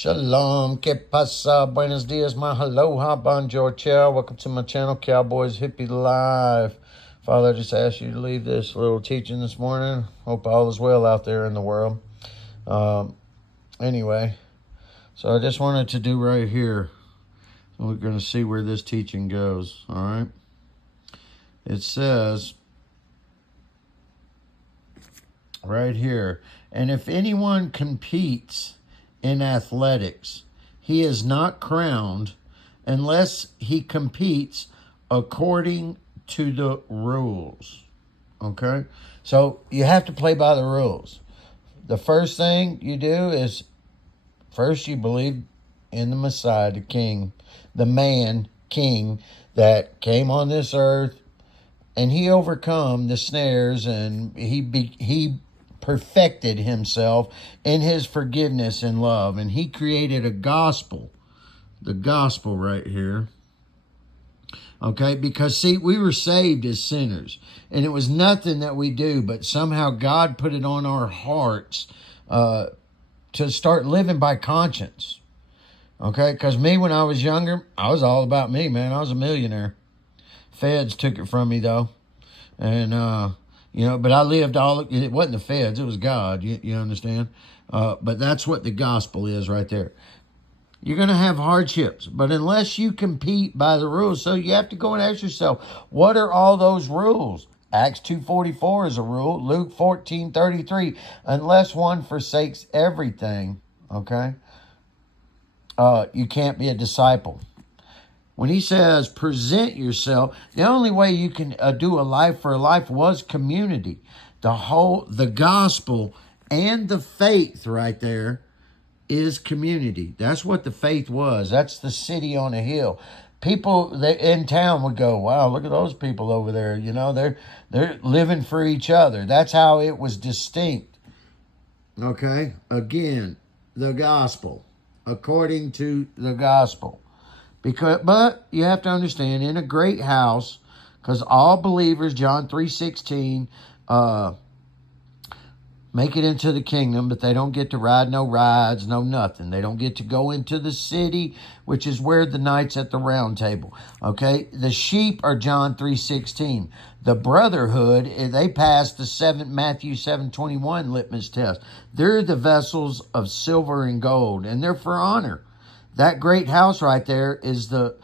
Shalom, que pasa, buenos dias, mahaloha, bonjour, ciao. Welcome to my channel, Cowboys Hippie Live. Father, I just asked you to leave this little teaching this morning. Hope all is well out there in the world. Anyway, so I just wanted to do right here. We're going to see where this teaching goes, all right? It says right here, and if anyone competes in athletics, he is not crowned unless he competes according to the rules. Okay? So you have to play by the rules. The first thing you do is first you believe in the Messiah, the King, the man, King, that came on this earth, and he overcome the snares, and he perfected himself in his forgiveness and love, and he created a gospel, the gospel right here. Okay, because see, we were saved as sinners, and it was nothing that we do, but somehow God put it on our hearts to start living by conscience. Okay, because me, when I was younger, I was all about me, man. I was a millionaire. Feds took it from me, though. And, but I lived it wasn't the feds, it was God, you understand? But that's what the gospel is right there. You're going to have hardships, but unless you compete by the rules, so you have to go and ask yourself, what are all those rules? Acts 2:44 is a rule. Luke 14:33, unless one forsakes everything, okay, you can't be a disciple. When he says present yourself, the only way you can do a life for a life was community. The gospel and the faith right there is community. That's what the faith was. That's the city on a hill. People in town would go, wow, look at those people over there. You know, they're living for each other. That's how it was distinct. Okay? Again, the gospel. According to the gospel. But you have to understand, in a great house, because all believers, John 3:16, make it into the kingdom, but they don't get to ride no rides, no nothing. They don't get to go into the city, which is where the knights at the round table. Okay, the sheep are John 3:16. The brotherhood, they passed the Matthew 7:21 litmus test. They're the vessels of silver and gold, and they're for honor. That great house right there is the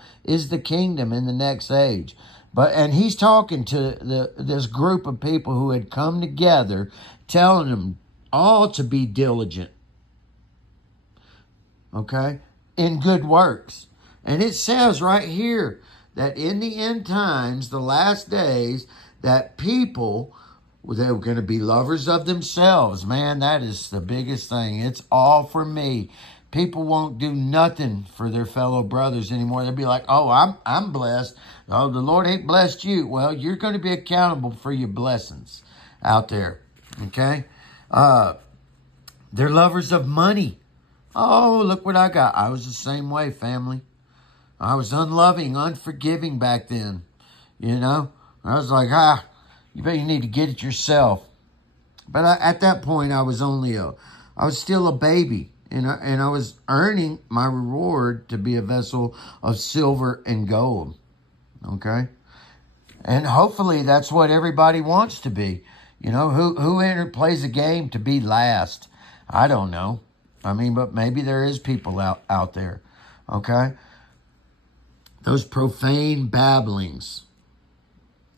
kingdom in the next age. And he's talking to this group of people who had come together, telling them all to be diligent, okay, in good works. And it says right here that in the end times, the last days, that people, they're going to be lovers of themselves. Man, that is the biggest thing. It's all for me. People won't do nothing for their fellow brothers anymore. They'll be like, oh, I'm blessed. Oh, the Lord ain't blessed you. Well, you're going to be accountable for your blessings out there. Okay? They're lovers of money. Oh, look what I got. I was the same way, family. I was unloving, unforgiving back then. You know? I was like, you bet you need to get it yourself. But at that point, I was still a baby. And I was earning my reward to be a vessel of silver and gold. Okay? And hopefully that's what everybody wants to be. You know, who plays a game to be last? I don't know. I mean, but maybe there is people out there. Okay? Those profane babblings.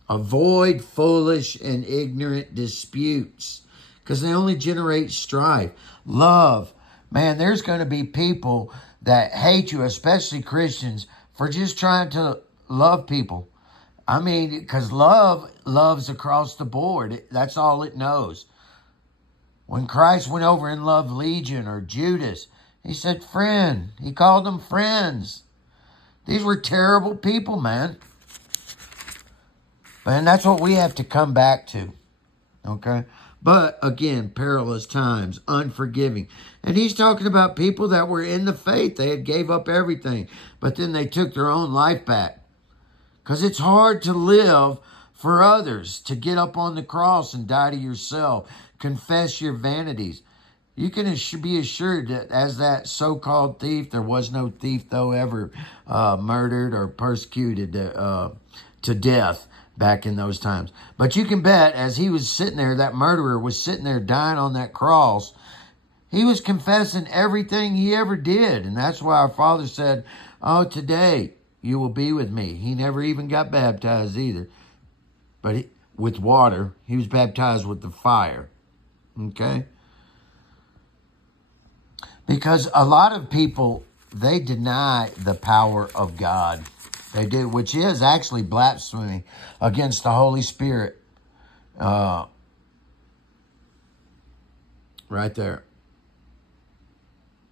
Avoid foolish and ignorant disputes, because they only generate strife. Love. Man, there's going to be people that hate you, especially Christians, for just trying to love people. I mean, because love loves across the board. That's all it knows. When Christ went over and loved Legion or Judas, he said friend. He called them friends. These were terrible people, man. And that's what we have to come back to. Okay? But again, perilous times, unforgiving. And he's talking about people that were in the faith. They had gave up everything, but then they took their own life back. Because it's hard to live for others, to get up on the cross and die to yourself, confess your vanities. You can be assured that as that so-called thief, there was no thief, though, ever murdered or persecuted to death back in those times. But you can bet as he was sitting there, that murderer was sitting there dying on that cross, he was confessing everything he ever did. And that's why our Father said, oh, today you will be with me. He never even got baptized either. But with water, he was baptized with the fire. Okay? Because a lot of people, they deny the power of God. They do, which is actually blasphemy against the Holy Spirit. Right there.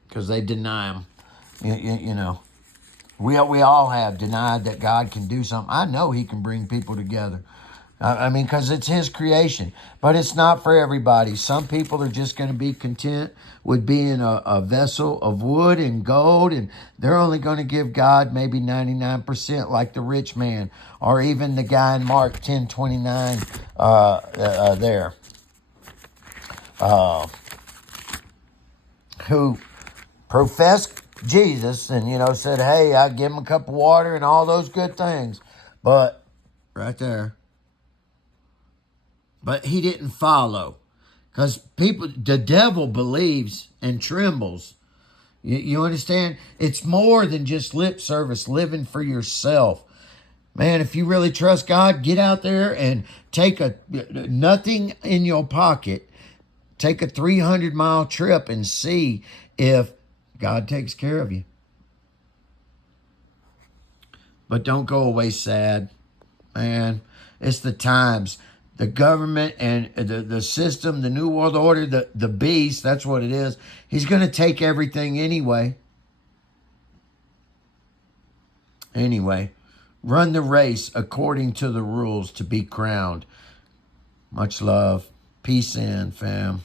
Because they deny him. You know, we all have denied that God can do something. I know he can bring people together. I mean, because it's his creation. But it's not for everybody. Some people are just going to be content with being a vessel of wood and gold, and they're only going to give God maybe 99%, like the rich man, or even the guy in Mark 10:29 there, who professed Jesus and, said, hey, I give him a cup of water and all those good things. But right there. But he didn't follow. Because the devil believes and trembles. You understand? It's more than just lip service, living for yourself. Man, if you really trust God, get out there and take nothing in your pocket. Take a 300-mile trip and see if God takes care of you. But don't go away sad. Man, it's the times. The government and the system, the New World Order, the beast, that's what it is. He's going to take everything anyway. Anyway, run the race according to the rules to be crowned. Much love. Peace in, fam.